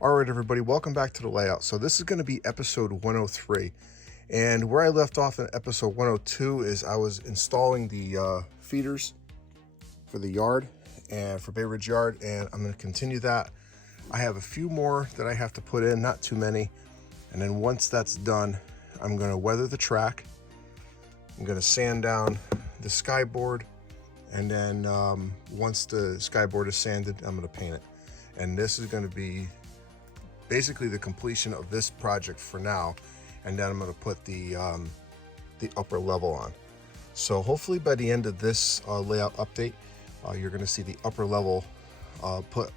All right, everybody, welcome back to the layout. So this is going to be episode 103. And where I left off in episode 102 is I was installing the feeders for the yard and for Bay Ridge Yard, and I'm going to continue that. I have a few more that I have to put in, not too many. And then once that's done, I'm going to weather the track. I'm going to sand down the skyboard. And then once the skyboard is sanded, I'm going to paint it. And this is going to be basically the completion of this project for now, and then I'm going to put the upper level on. So hopefully by the end of this layout update, you're going to see the upper level put,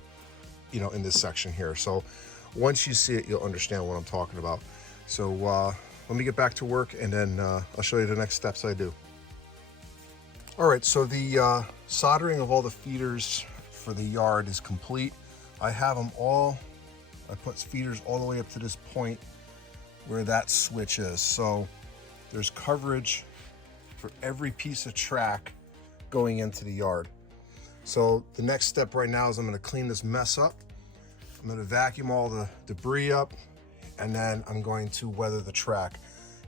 in this section here. So once you see it, you'll understand what I'm talking about. So let me get back to work, and then I'll show you the next steps I do. All right, so the soldering of all the feeders for the yard is complete. I have them all. I put feeders all the way up to this point where that switch is. So there's coverage for every piece of track going into the yard. So the next step right now is I'm going to clean this mess up. I'm going to vacuum all the debris up, and then I'm going to weather the track.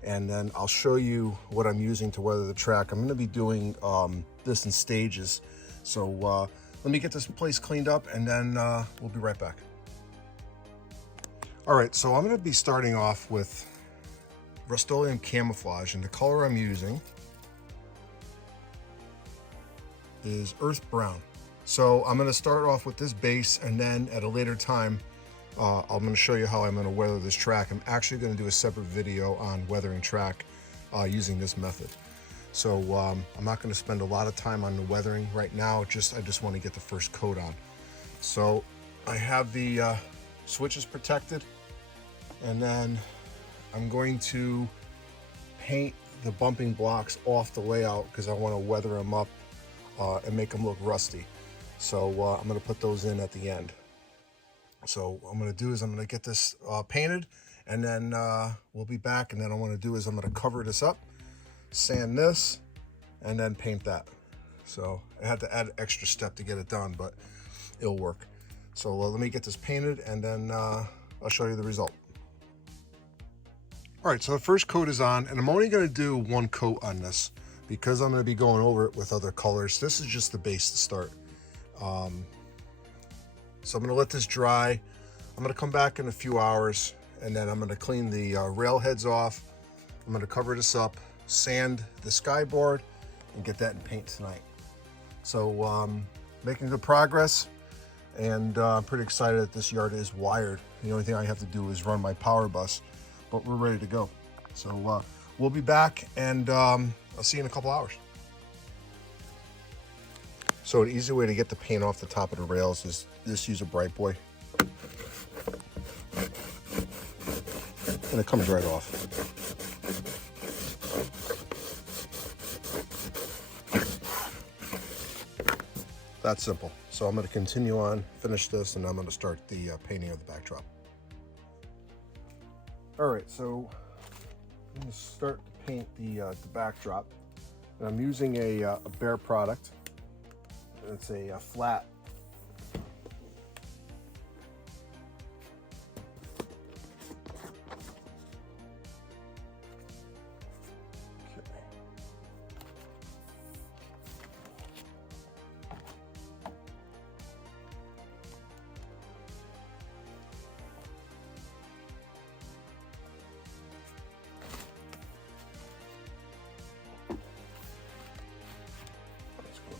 And then I'll show you what I'm using to weather the track. I'm going to be doing this in stages. So let me get this place cleaned up, and then we'll be right back. All right, so I'm going to be starting off with Rust-Oleum camouflage, and the color I'm using is earth brown. So I'm going to start off with this base, and then at a later time I'm going to show you how I'm going to weather this track. I'm actually going to do a separate video on weathering track using this method. So I'm not going to spend a lot of time on the weathering right now. I just want to get the first coat on. So I have the switches protected, and then I'm going to paint the bumping blocks off the layout because I want to weather them up and make them look rusty. So I'm going to put those in at the end. So what I'm going to do is I'm going to get this painted, and then we'll be back. And then what I want to do is I'm going to cover this up, sand this, and then paint that. So I had to add an extra step to get it done, but it'll work. So let me get this painted, and then I'll show you the result. All right, so the first coat is on, and I'm only going to do one coat on this because I'm going to be going over it with other colors. This is just the base to start. So I'm going to let this dry. I'm going to come back in a few hours, and then I'm going to clean the rail heads off. I'm going to cover this up, sand the skyboard, and get that in paint tonight. So making good progress, and I'm pretty excited that this yard is wired. The only thing I have to do is run my power bus, but we're ready to go. So we'll be back, and I'll see you in a couple hours. So an easy way to get the paint off the top of the rails is just use a Bright Boy. And it comes right off. That's simple. So I'm going to continue on, finish this, and I'm going to start the painting of the backdrop. All right, so I'm going to start to paint the backdrop. And I'm using a Bear product. It's a flat.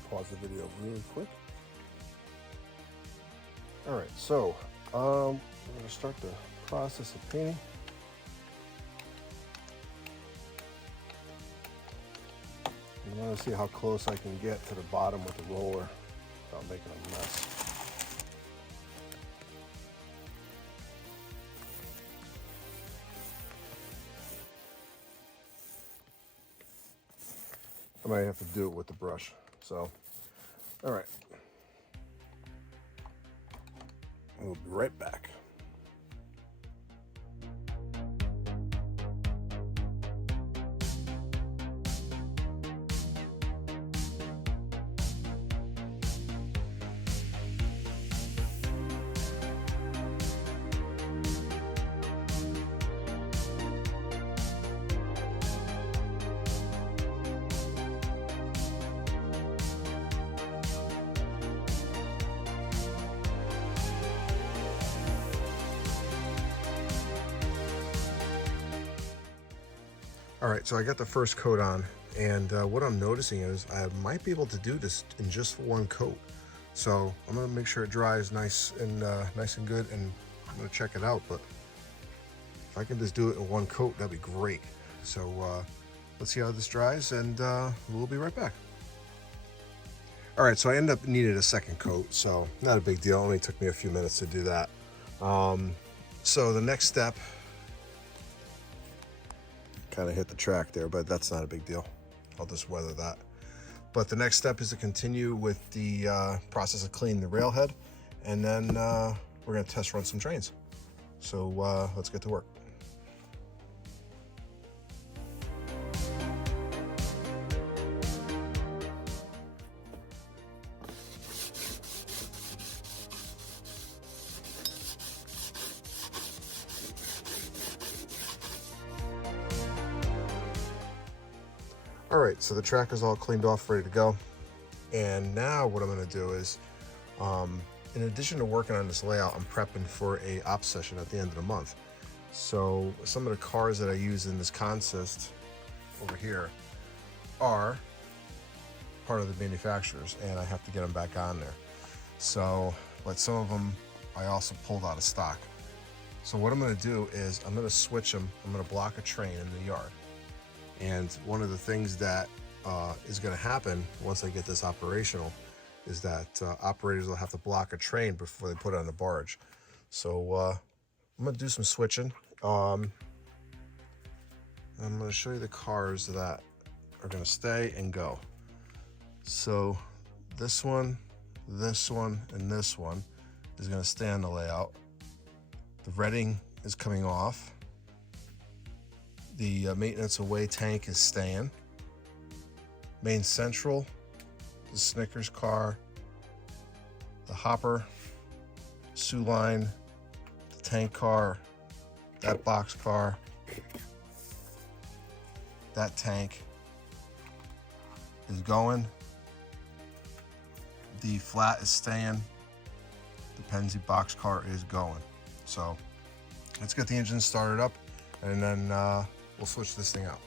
Pause the video really quick. All right, so we're going to start the process of painting. I want to see how close I can get to the bottom with the roller without making a mess. I might have to do it with the brush. So, all right. We'll be right back. All right, so I got the first coat on, and what I'm noticing is I might be able to do this in just one coat. So I'm gonna make sure it dries nice and good, and I'm gonna check it out. But if I can just do it in one coat, that'd be great. So let's see how this dries, and we'll be right back. All right, so I ended up needing a second coat, so not a big deal. It only took me a few minutes to do that. So the next step, kind of hit the track there, but that's not a big deal. I'll just weather that. But the next step is to continue with the process of cleaning the railhead, and then we're gonna test run some trains. So let's get to work. All right, so the track is all cleaned off, ready to go. And now what I'm gonna do is, in addition to working on this layout, I'm prepping for a ops session at the end of the month. So some of the cars that I use in this consist over here are part of the manufacturers, and I have to get them back on there. So, but some of them I also pulled out of stock. So what I'm gonna do is I'm gonna switch them. I'm gonna block a train in the yard. And one of the things that is going to happen once I get this operational is that operators will have to block a train before they put it on the barge. So I'm going to do some switching. I'm going to show you the cars that are going to stay and go. So this one, and this one is going to stay on the layout. The Reading is coming off. The maintenance away tank is staying. Main Central, the Snickers car, the Hopper, Sioux Line, the tank car, that box car, that tank is going. The flat is staying. The Pennsy box car is going. So let's get the engine started up, and then we'll switch this thing out.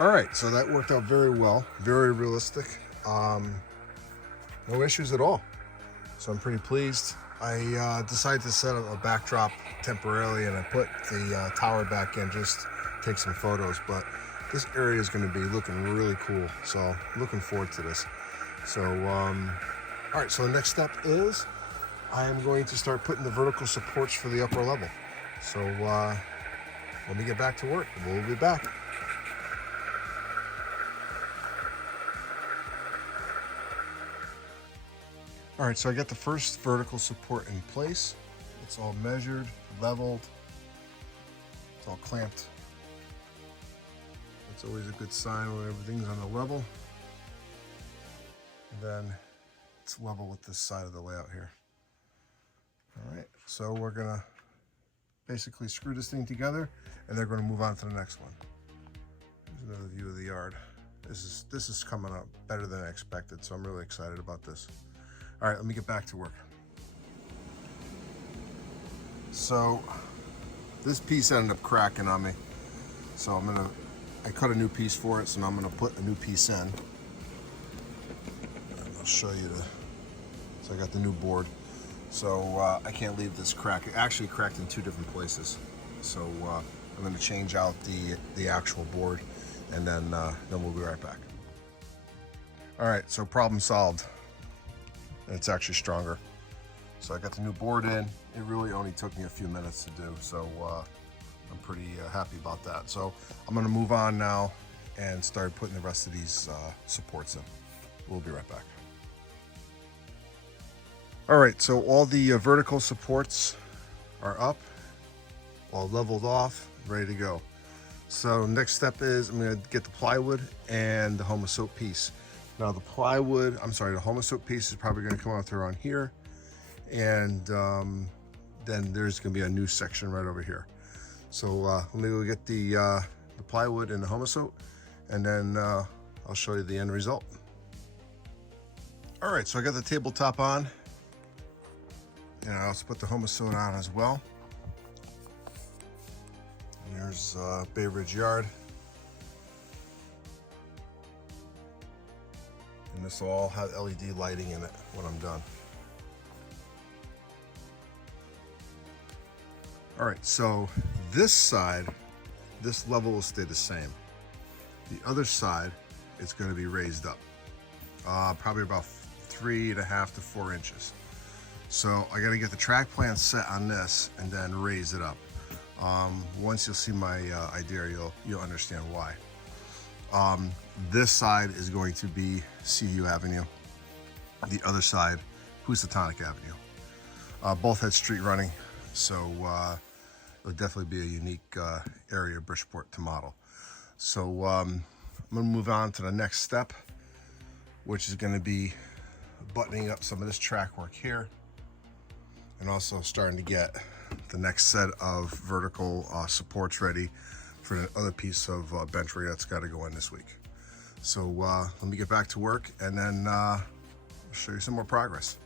All right, so that worked out very well, very realistic. No issues at all. So I'm pretty pleased. I decided to set up a backdrop temporarily, and I put the tower back in just to take some photos. But this area is going to be looking really cool, so looking forward to this. So, all right, so the next step is I am going to start putting the vertical supports for the upper level. So let me get back to work. We'll be back. All right, so I got the first vertical support in place. It's all measured, leveled, it's all clamped. That's always a good sign when everything's on the level. And then it's level with this side of the layout here. All right, so we're gonna basically screw this thing together, and they're gonna move on to the next one. Here's another view of the yard. This is coming up better than I expected, so I'm really excited about this. All right, let me get back to work. So this piece ended up cracking on me. So I cut a new piece for it, so now I'm gonna put a new piece in. And I'll show you so I got the new board. So I can't leave this crack. It actually cracked in two different places. So I'm gonna change out the actual board, and then we'll be right back. All right, so problem solved. And it's actually stronger. So I got the new board in. It really only took me a few minutes to do, so I'm pretty happy about that. So I'm gonna move on now and start putting the rest of these supports in. We'll be right back. All right, so all the vertical supports are up, all leveled off, ready to go. So next step is I'm gonna get the plywood and the Homosoap piece. Now the Homosoap piece is probably going to come out there on here, and then there's going to be a new section right over here. So let me go get the plywood and the Homosoap, and then I'll show you the end result. All right, so I got the tabletop on, and I also put the Homosoap on as well. And here's Bay Ridge Yard. And this will all have LED lighting in it when I'm done. All right, so this side, this level will stay the same. The other side is going to be raised up, probably about 3.5 to 4 inches. So I got to get the track plan set on this and then raise it up. Once you'll see my idea, you'll understand why. This side is going to be CU Avenue. The other side, Housatonic Avenue. Both had street running, so it'll definitely be a unique area of Bridgeport to model. So I'm gonna move on to the next step, which is gonna be buttoning up some of this track work here, and also starting to get the next set of vertical supports ready for the other piece of bench that's got to go in this week. So let me get back to work, and then I'll show you some more progress.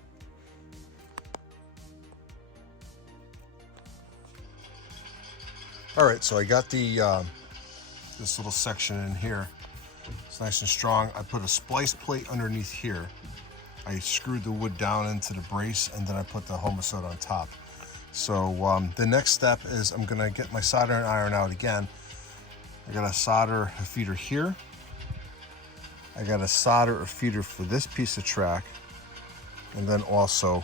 All right, so I got the this little section in here. It's nice and strong. I put a splice plate underneath here. I screwed the wood down into the brace, and then I put the Homosoap on top. So the next step is I'm gonna get my soldering iron out again. I gotta solder a feeder here. I gotta solder a feeder for this piece of track, and then also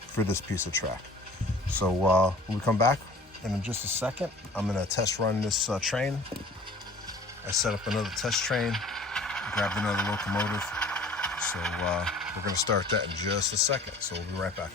for this piece of track. So when we come back in just a second, I'm gonna test run this train. I set up another test train, grabbed another locomotive. So we're gonna start that in just a second. So we'll be right back.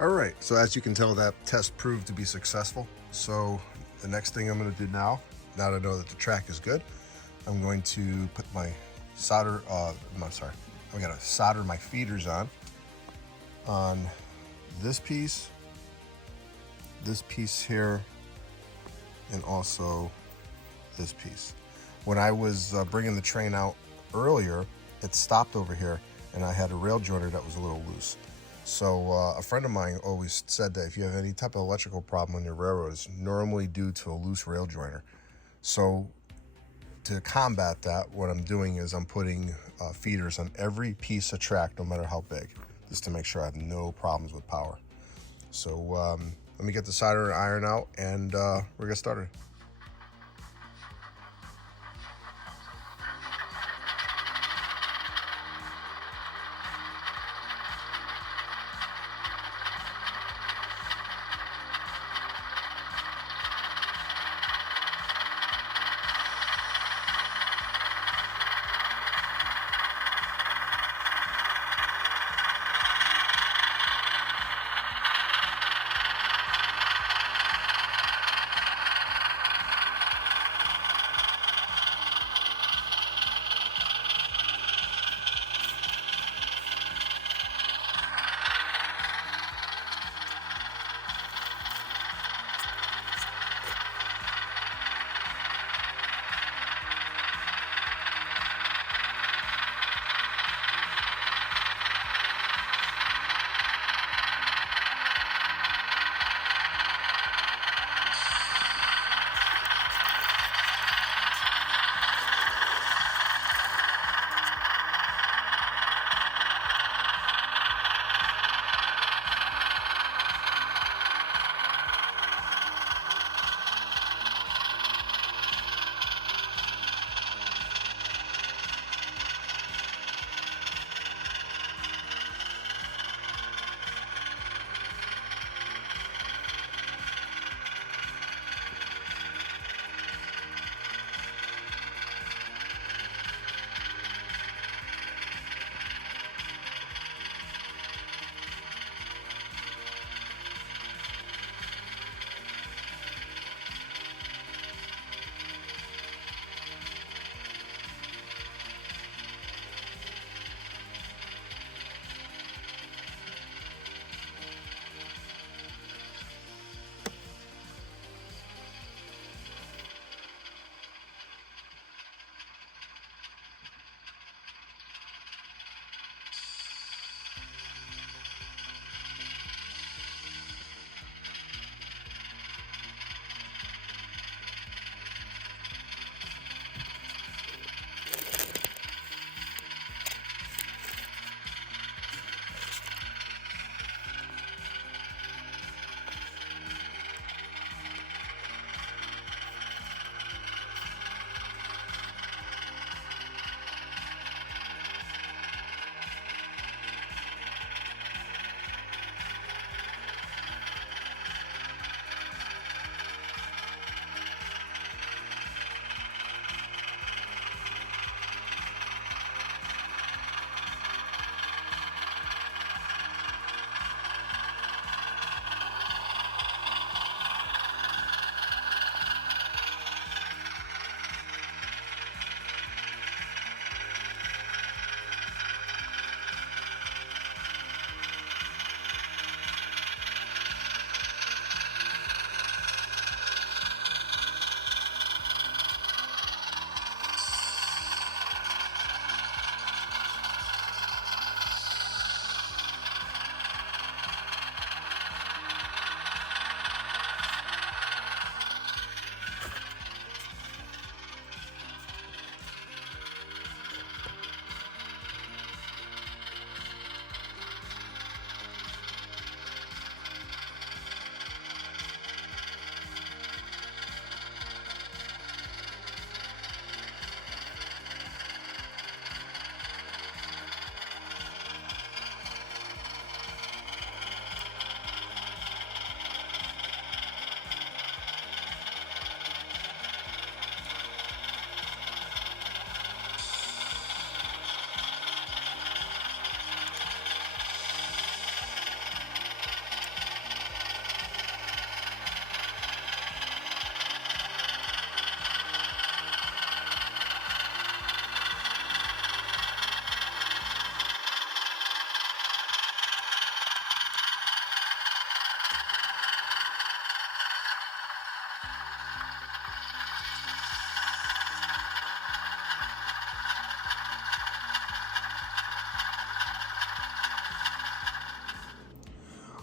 All right, so as you can tell, that test proved to be successful. So the next thing I'm going to do now that I know that the track is good, I'm going to put my solder, I'm going to solder my feeders on this piece here, and also this piece. When I was bringing the train out earlier, it stopped over here, and I had a rail joiner that was a little loose. So a friend of mine always said that if you have any type of electrical problem on your railroad, it's normally due to a loose rail joiner. So to combat that, what I'm doing is I'm putting feeders on every piece of track, no matter how big, just to make sure I have no problems with power. So let me get the solder and iron out, and we're gonna get started.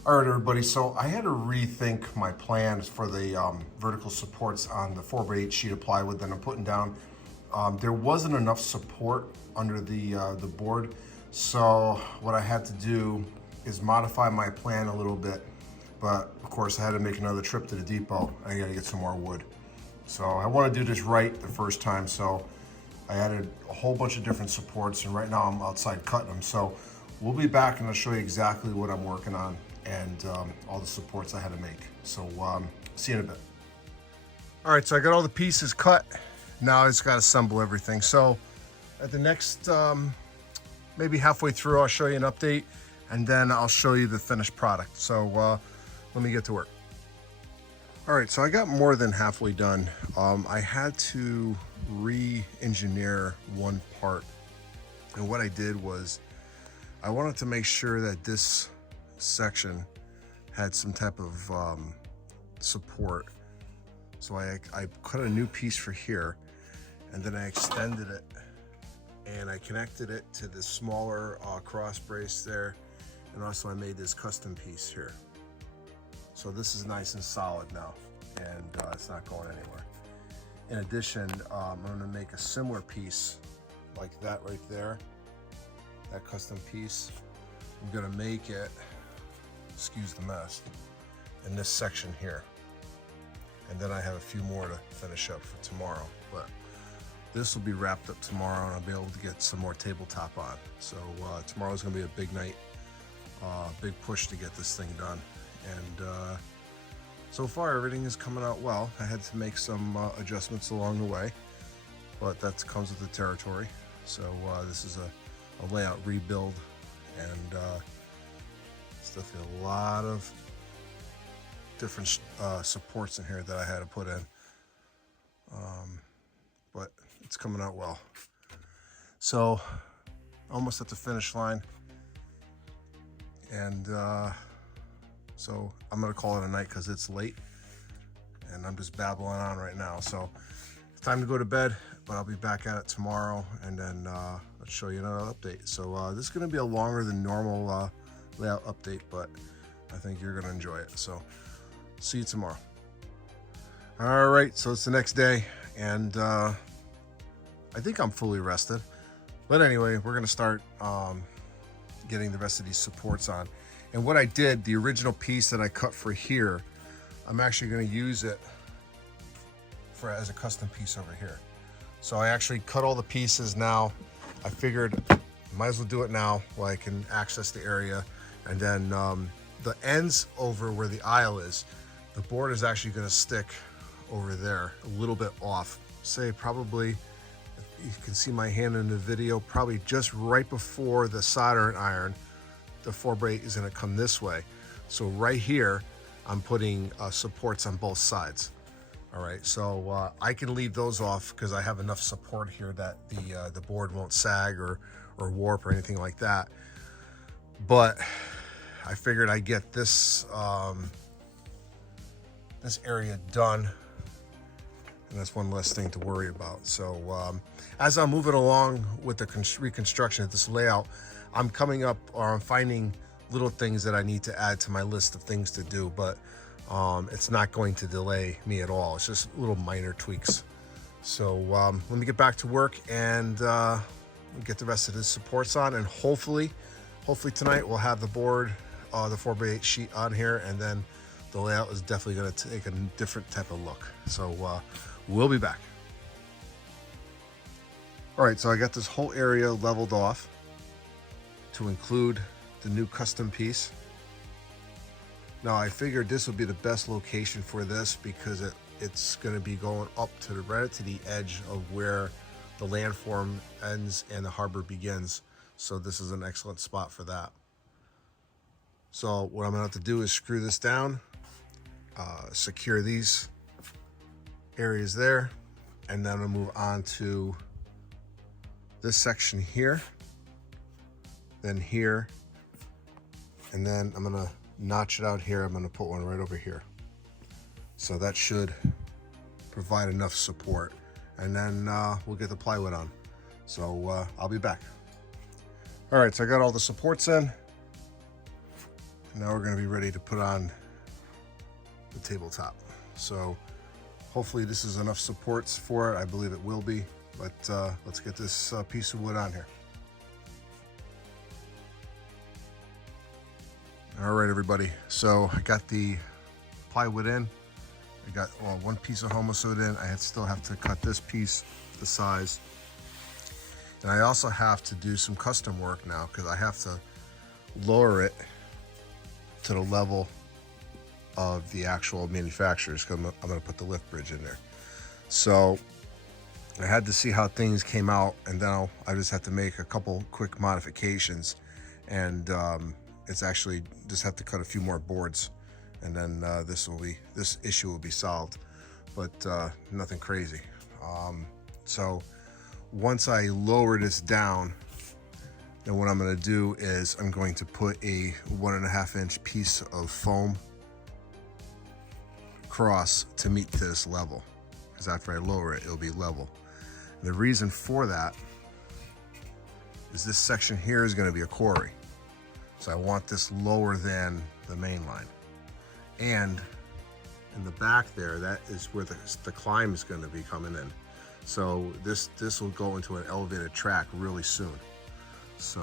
All right, everybody, so I had to rethink my plans for the vertical supports on the 4x8 sheet of plywood that I'm putting down. There wasn't enough support under the board, so what I had to do is modify my plan a little bit, but of course I had to make another trip to the depot. I gotta get some more wood. So I want to do this right the first time, so I added a whole bunch of different supports, and right now I'm outside cutting them. So we'll be back and I'll show you exactly what I'm working on and all the supports I had to make. So see you in a bit. All right, so I got all the pieces cut. Now I just got to assemble everything. So at the next, maybe halfway through, I'll show you an update, and then I'll show you the finished product. So let me get to work. All right, so I got more than halfway done. I had to re-engineer one part. And what I did was I wanted to make sure that this section had some type of support. So I cut a new piece for here, and then I extended it and I connected it to this smaller cross brace there, and also I made this custom piece here. So this is nice and solid now, and it's not going anywhere. In addition, I'm going to make a similar piece like that right there, that custom piece. I'm going to make it, excuse the mess, in this section here. And then I have a few more to finish up for tomorrow. But this will be wrapped up tomorrow, and I'll be able to get some more tabletop on. So tomorrow's going to be a big night, big push to get this thing done. And so far everything is coming out well. I had to make some adjustments along the way, but that comes with the territory. So this is a layout rebuild, and it's definitely a lot of different supports in here that I had to put in, but it's coming out well. So almost at the finish line, and so I'm gonna call it a night because it's late and I'm just babbling on right now. So it's time to go to bed, but I'll be back at it tomorrow, and then I'll show you another update. So this is gonna be a longer than normal layout update, but I think you're gonna enjoy it. So see you tomorrow. All right, so it's the next day, and I think I'm fully rested. But anyway, we're gonna start getting the rest of these supports on. And what I did, the original piece that I cut for here, I'm actually gonna use it as a custom piece over here. So I actually cut all the pieces now. I figured might as well do it now while I can access the area. And then the ends over where the aisle is, the board is actually gonna stick over there, a little bit off. Say probably, you can see my hand in the video, probably just right before the soldering iron, the 4x8 is gonna come this way. So right here, I'm putting supports on both sides. All right, so I can leave those off because I have enough support here that the board won't sag or warp or anything like that. But I figured I'd get this this area done, and that's one less thing to worry about. So as I'm moving along with the reconstruction of this layout, I'm coming up, or I'm finding little things that I need to add to my list of things to do, but it's not going to delay me at all. It's just little minor tweaks. So let me get back to work and get the rest of the supports on, and hopefully tonight we'll have the board, the 4x8 sheet on here, and then the layout is definitely going to take a different type of look. So we'll be back. All right, so I got this whole area leveled off to include the new custom piece. Now I figured this would be the best location for this because it's going to be going up to right to the edge of where the landform ends and the harbor begins. So this is an excellent spot for that. So what I'm gonna have to do is screw this down, secure these areas there, and then I'm gonna move on to this section here, then here, and then I'm gonna notch it out here. I'm gonna put one right over here. So that should provide enough support, and then we'll get the plywood on. So I'll be back. All right, so I got all the supports in. Now we're going to be ready to put on the tabletop. So hopefully this is enough supports for it. I believe it will be, but let's get this piece of wood on here. All right, everybody. So I got the plywood in. I got one piece of homosuit in. I still have to cut this piece the size. And I also have to do some custom work now because I have to lower it to the level of the actual manufacturers because I'm going to put the lift bridge in there. So I had to see how things came out, and then I just have to make a couple quick modifications, and it's actually just have to cut a few more boards, and then this issue will be solved, but nothing crazy. So once I lower this down, then what I'm going to do is I'm going to put a 1.5 inch piece of foam across to meet to this level, because after I lower it, it'll be level. And the reason for that is this section here is going to be a quarry, so I want this lower than the main line. And in the back there, that is where the climb is going to be coming in. So this will go into an elevated track really soon. So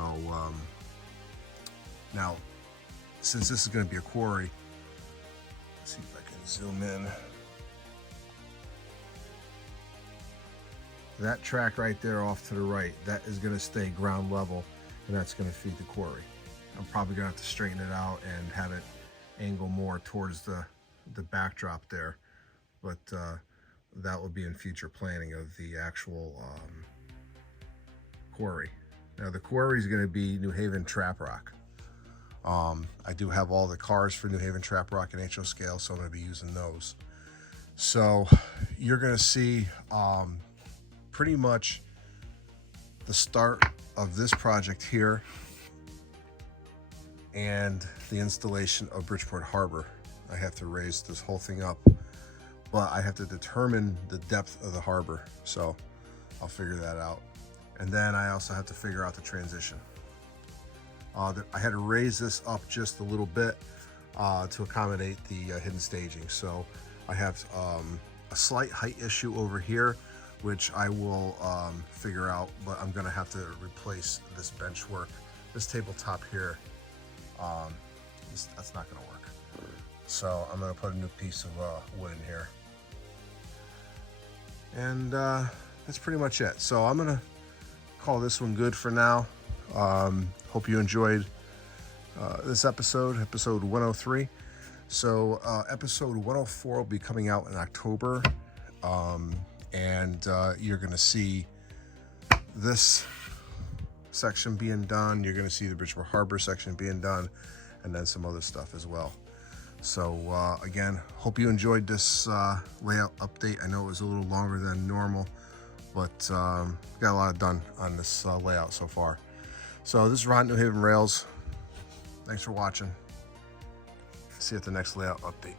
now, since this is going to be a quarry, let's see if I can zoom in. That track right there off to the right, that is going to stay ground level, and that's going to feed the quarry. I'm probably going to have to straighten it out and have it angle more towards the backdrop there, but that will be in future planning of the actual quarry. Now the quarry is going to be New Haven Trap Rock. I do have all the cars for New Haven Trap Rock and HO scale, so I'm going to be using those. So you're going to see pretty much the start of this project here and the installation of Bridgeport Harbor. I have to raise this whole thing up, but I have to determine the depth of the harbor, so I'll figure that out. And then I also have to figure out the transition. I had to raise this up just a little bit to accommodate the hidden staging. So I have a slight height issue over here, which I will figure out, but I'm gonna have to replace this bench work. This tabletop here, that's not gonna work. So I'm gonna put a new piece of wood in here. And that's pretty much it. So I'm gonna call this one good for now. Hope you enjoyed this episode 103. So episode 104 will be coming out in October, and you're gonna see this section being done. You're gonna see the Bridgeport Harbor section being done, and then some other stuff as well. So again, hope you enjoyed this layout update. I know it was a little longer than normal, but got a lot done on this layout so far. So this is Ron, New Haven Rails. Thanks for watching. See you at the next layout update.